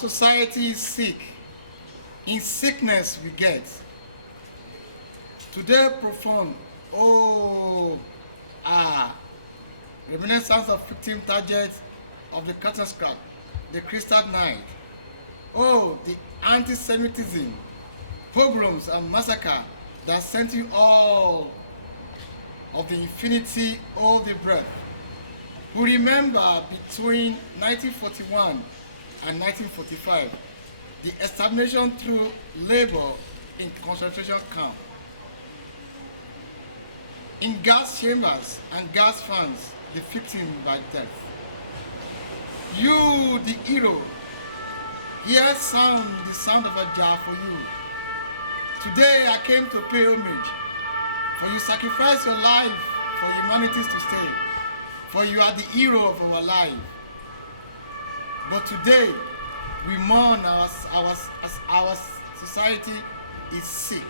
society is sick. In sickness we get. Today profound, reminiscence of victim targets of the curtain scrap, the crystal night. The anti-Semitism, pogroms and massacre that sent you all of the infinity, all the breath. We remember between 1941 and 1945, the extermination through labor in concentration camps, in gas chambers and gas fans, the victim by death. You, the hero, hear the sound of a jar for you. Today I came to pay homage, for you sacrificed your life for humanity's to stay, for you are the hero of our life. But today we mourn as our society is sick.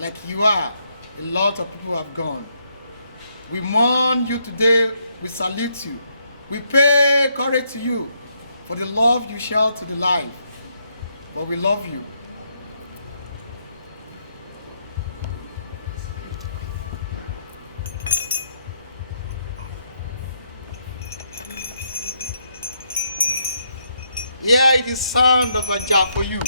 Like you are, a lot of people have gone. We mourn you today, we salute you. We pay courage to you for the love you share to the life. But we love you. Here is the sound of a jar for you.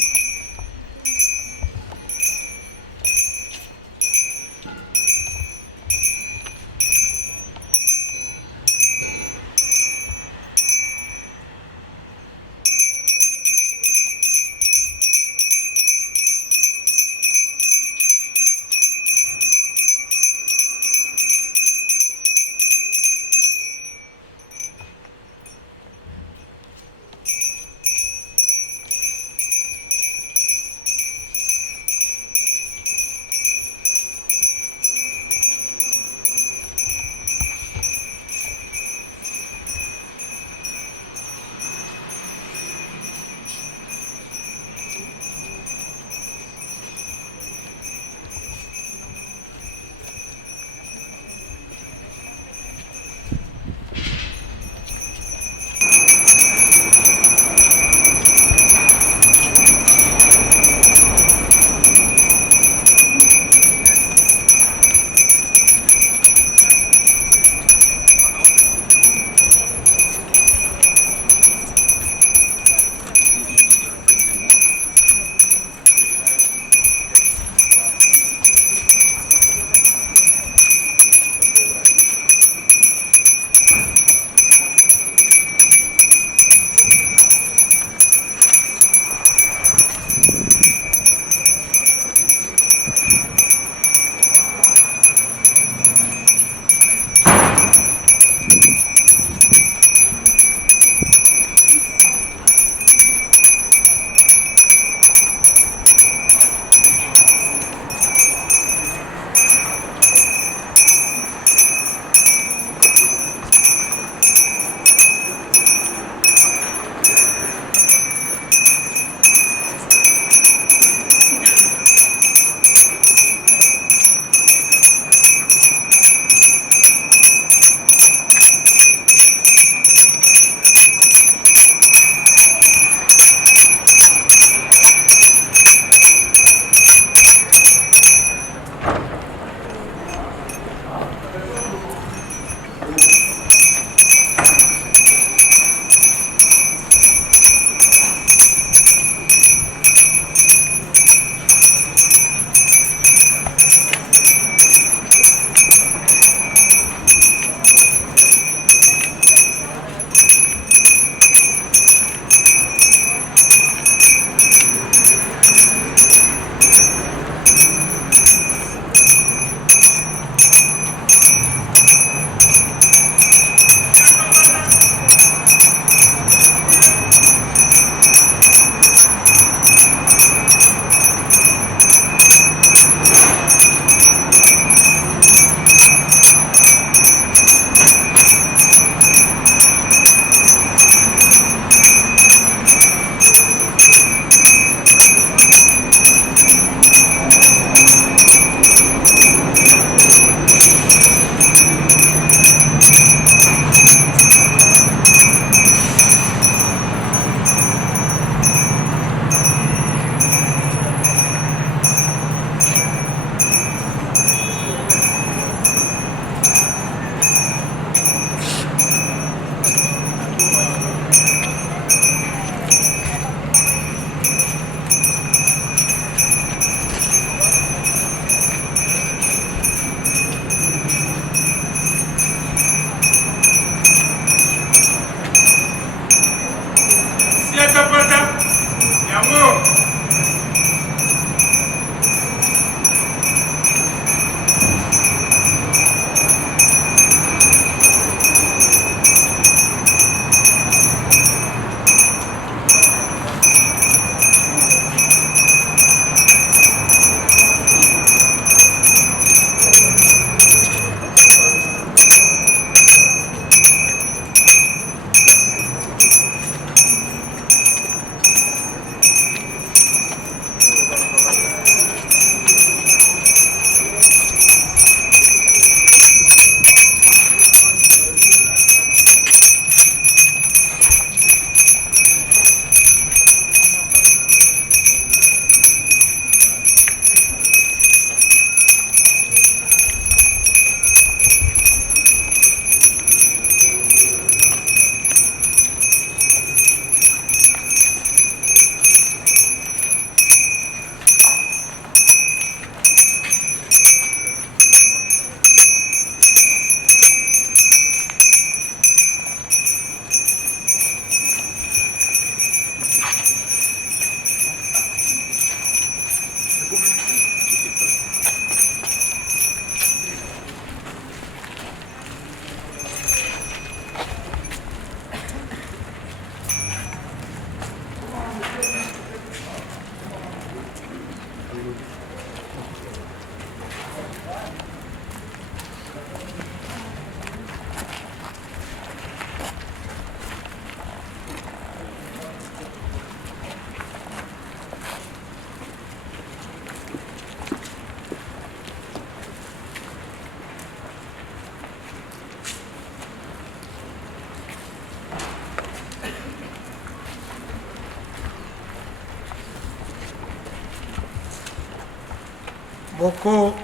Mokóó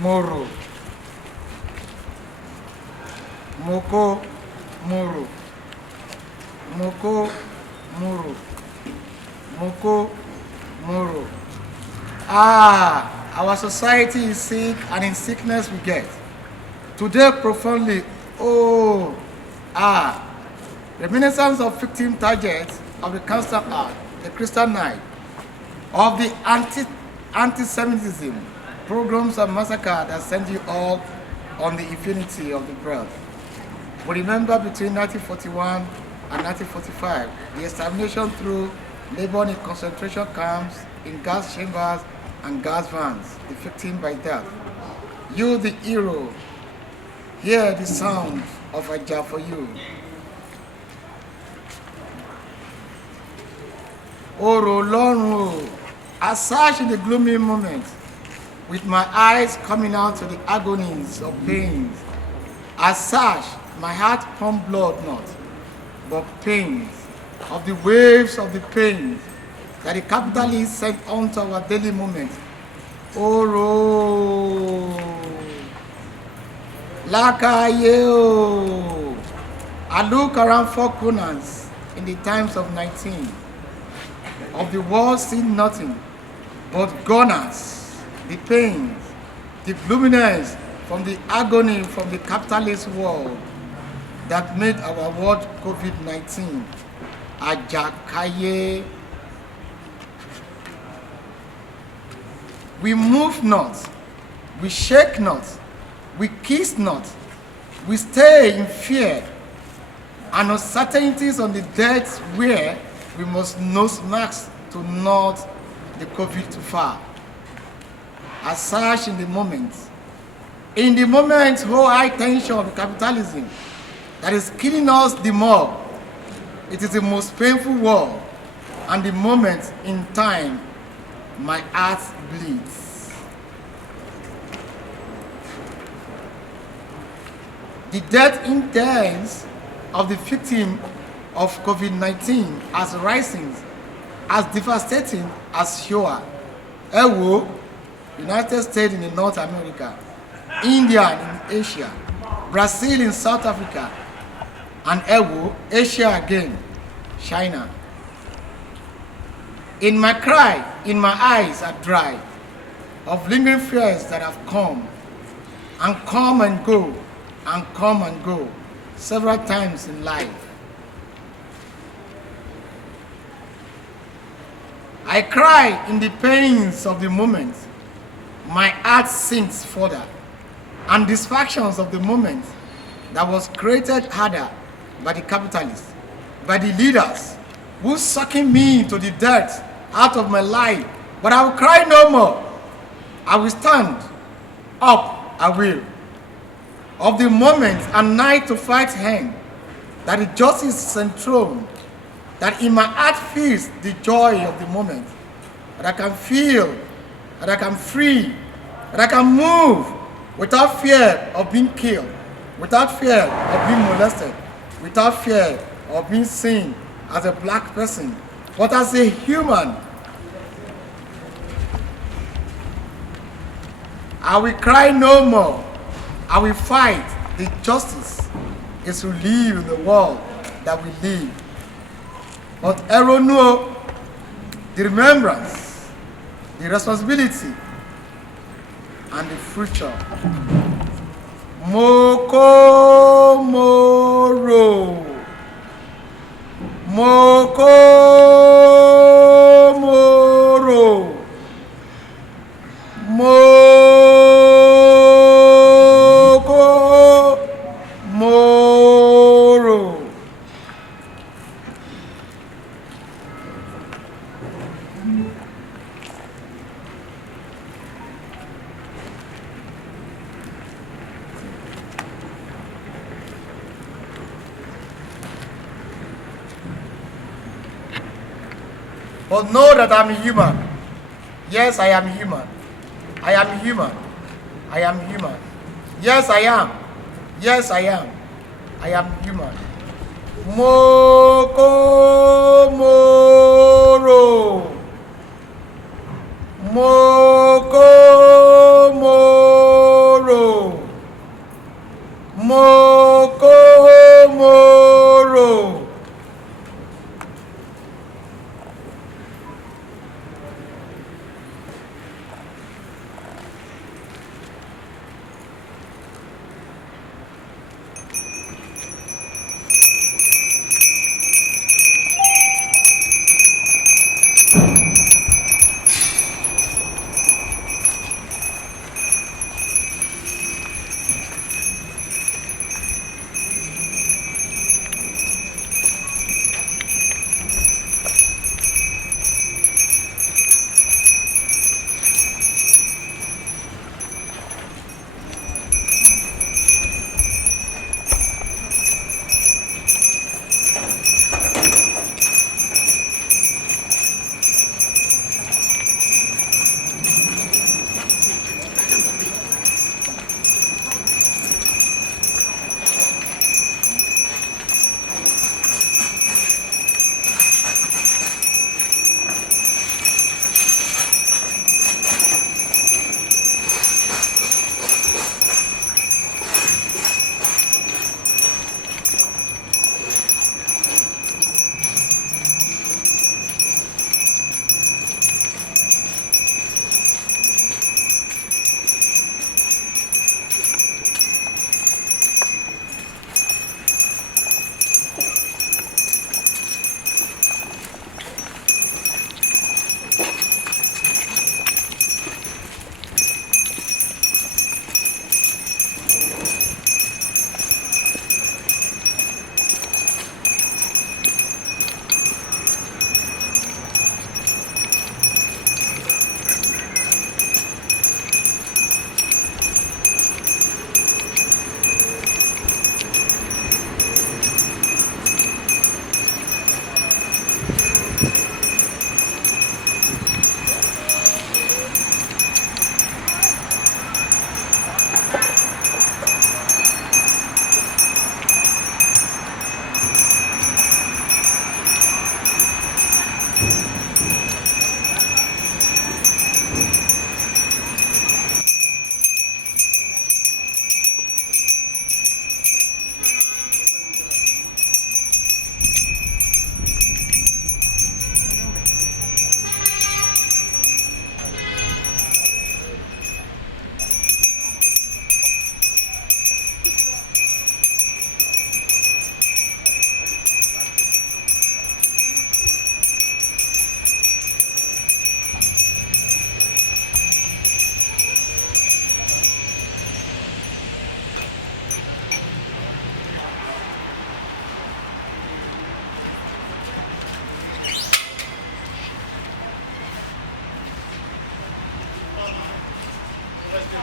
Morò. Mokóó Morò. Mokóó Morò. Mokóó Morò. Our society is sick, and in sickness we get. Today profoundly, reminiscence of victim targets of the cancer art, the Christian night, of the anti-Semitism, programs and massacre that send you all on the infinity of the breath. We remember between 1941 and 1945, the extermination through labor in concentration camps, in gas chambers and gas vans, the victim by death. You, the hero, hear the sound of a jar for you. Oro Lorun, I search in the gloomy moment, with my eyes coming out to the agonies of pains. I search, my heart pump blood not, but pains, of the waves of the pains that the capitalists sent onto our daily moment. Oro Lakaye. I look around 4 corners in the times of 19. Of the world see nothing but gunners, the pains, the gloominess from the agony from the capitalist world that made our world COVID-19. Ajakaye. We move not, we shake not, we kiss not, we stay in fear and uncertainties on the deaths where we must nose masks to not the COVID too far. As such in the moment whole high tension of capitalism that is killing us the more, it is the most painful war, and the moment in time my heart bleeds. The death index of the victim of COVID-19 as rising, as devastating as Shoah. Ewo, United States in North America, India in Asia, Brazil in South Africa, and Ewo, Asia again, China. In my cry, in my eyes are dry, of lingering fears that have come and go, and come and go, several times in life. I cry in the pains of the moment. My heart sinks further, and distractions of the moment that was created harder by the capitalists, by the leaders, who sucking me into the dirt out of my life. But I will cry no more. I will stand up, I will. Of the moment and night to fight hand, that the justice is enthroned, that in my heart feels the joy of the moment, that I can feel, that I can free, that I can move without fear of being killed, without fear of being molested, without fear of being seen as a black person, but as a human. I will cry no more. I will fight. The justice is to live in the world that we live. But Eronuo, the remembrance, the responsibility, and the future. Mokóó Morò. Mokóó Morò. Mokóó Morò. But know that I'm human. Yes, I am human. I am human. I am human. Yes, I am. Yes, I am. I am human. Mokóó Morò. Mokóó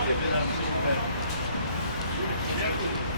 Grazie per la sua.